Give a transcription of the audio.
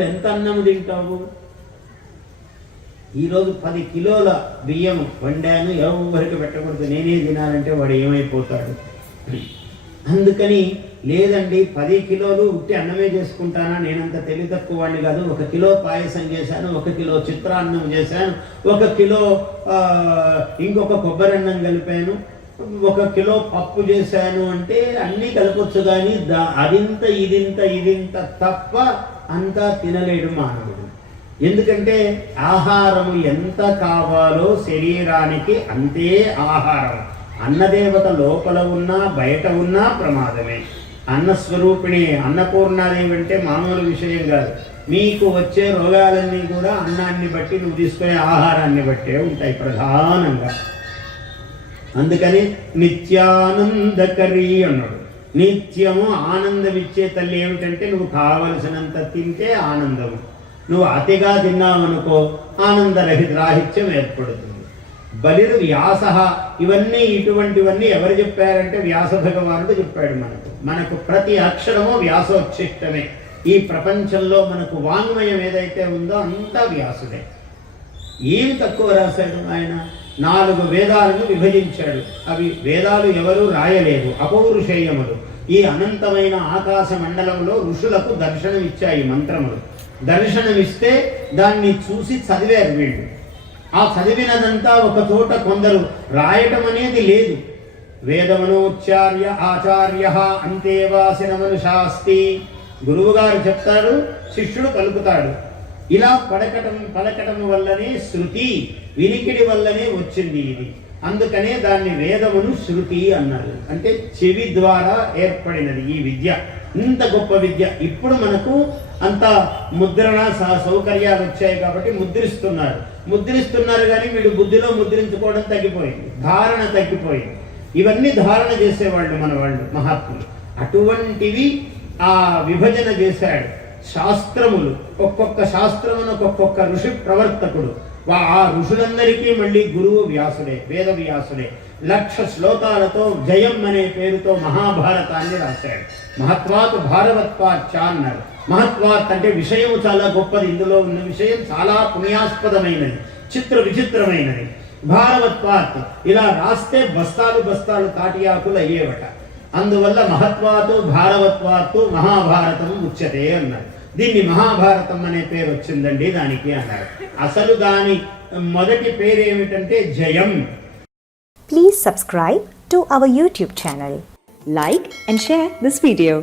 నువ్వు ఎంత అన్నం తింటావు? ఈరోజు 10 కిలోల బియ్యం వండాను, ఎవరికి పెట్టకూడదు, నేనే తినాలంటే వాడు ఏమైపోతాడు. అందుకని లేదండి 10 కిలోలు ఉట్టి అన్నమే చేసుకుంటానా, నేనంత తెలివి తక్కువ వాడిని కాదు, 1 కిలో పాయసం చేశాను, 1 కిలో చిత్రాన్నం చేశాను, 1 కిలో ఇంకొక కొబ్బరి అన్నం కలిపాను, 1 కిలో పప్పు చేశాను అంటే అన్నీ కలపొచ్చు. కానీ అదింత ఇదింత తప్ప అంతా తినలేడు మానవుడు. ఎందుకంటే ఆహారము ఎంత కావాలో శరీరానికి అంతే ఆహారం. అన్నదేవత లోపల ఉన్నా బయట ఉన్నా ప్రమాదమే. అన్నస్వరూపిణి అన్నపూర్ణాదేవి అంటే మామూలు విషయం కాదు. మీకు వచ్చే రోగాలన్నీ కూడా అన్నాన్ని బట్టి, నువ్వు తీసుకునే ఆహారాన్ని బట్టే ఉంటాయి ప్రధానంగా. అందుకని నిత్యానందకరీ అన్నాడు. నిత్యము ఆనందమిచ్చే తల్లి ఏమిటంటే నువ్వు కావలసినంత తింటే ఆనందము, నువ్వు అతిగా తిన్నావనుకో రాహిత్యం ఏర్పడుతుంది. బలిరు వ్యాస, ఇవన్నీ ఇటువంటివన్నీ ఎవరు చెప్పారంటే వ్యాస భగవానుడు చెప్పాడు. మనకు ప్రతి అక్షరము వ్యాసోచ్ఛిష్టమే. ఈ ప్రపంచంలో మనకు వాంగ్మయం ఏదైతే ఉందో అంతా వ్యాసుడే. ఏమి తక్కువ రాశాడు ఆయన? 4 వేదాలను విభజించాడు. అవి వేదాలు ఎవరు రాయలేదు, అపౌరుషేయములు. ఈ అనంతమైన ఆకాశ మండలంలో ఋషులకు దర్శనమిచ్చాయి మంత్రములు. దర్శనమిస్తే దాన్ని చూసి చదివారు వీళ్ళు. ఆ చదివినదంతా ఒక చోట కొందరు రాయటం అనేది లేదు. వేదమనోచ్చార్య ఆచార్య అంతేవాసిన మనుషాస్తి. గురువుగారు చెప్తాడు, శిష్యుడు పలుకుతాడు. ఇలా పలకటం వల్లనే శృతి, వినికిడి వల్లనే వచ్చింది ఇది. అందుకనే దాన్ని వేదమును శృతి అన్నారు. అంటే చెవి ద్వారా ఏర్పడినది ఈ విద్య. ఇంత గొప్ప విద్య. ఇప్పుడు మనకు అంత ముద్రణ సౌకర్యాలు వచ్చాయి కాబట్టి ముద్రిస్తున్నారు కానీ వీడు బుద్ధిలో ముద్రించుకోవడం తగ్గిపోయింది, ధారణ తగ్గిపోయింది. ఇవన్నీ ధారణ చేసేవాళ్ళు మన వాళ్ళు మహాత్ములు. అటువంటివి ఆ విభజన చేశాడు. శాస్త్రములు, ఒక్కొక్క శాస్త్రమును ఒక్కొక్క ఋషి ప్రవర్తకుడు. ఆ ఋషులందరికీ మళ్ళీ గురువు వ్యాసుడే, వేద వ్యాసుడే. 1,00,000 శ్లోకాలతో జయం అనే పేరుతో మహాభారతాన్ని రాశాడు. మహత్వాత్ భారవత్వాచ్చ అన్నారు. మహత్వాత్ అంటే విషయం చాలా గొప్పది. ఇందులో ఉన్న విషయం చాలా పుణ్యాస్పదమైనది, విచిత్రమైనది. భారవత్వాత్ ఇలా రాస్తే బస్తాలు తాటియాకులు అయ్యేవట. అందువల్ల మహత్వాతు భారవత్వాత్తు మహాభారతం ఉచ్యతే అన్నారు. దీన్ని మహాభారతం అనే పేరు వచ్చిందండి దానికి అన్నారు. అసలు దాని మొదటి పేరు ఏమిటంటే జయం. Please subscribe to our YouTube channel. Like and share this video.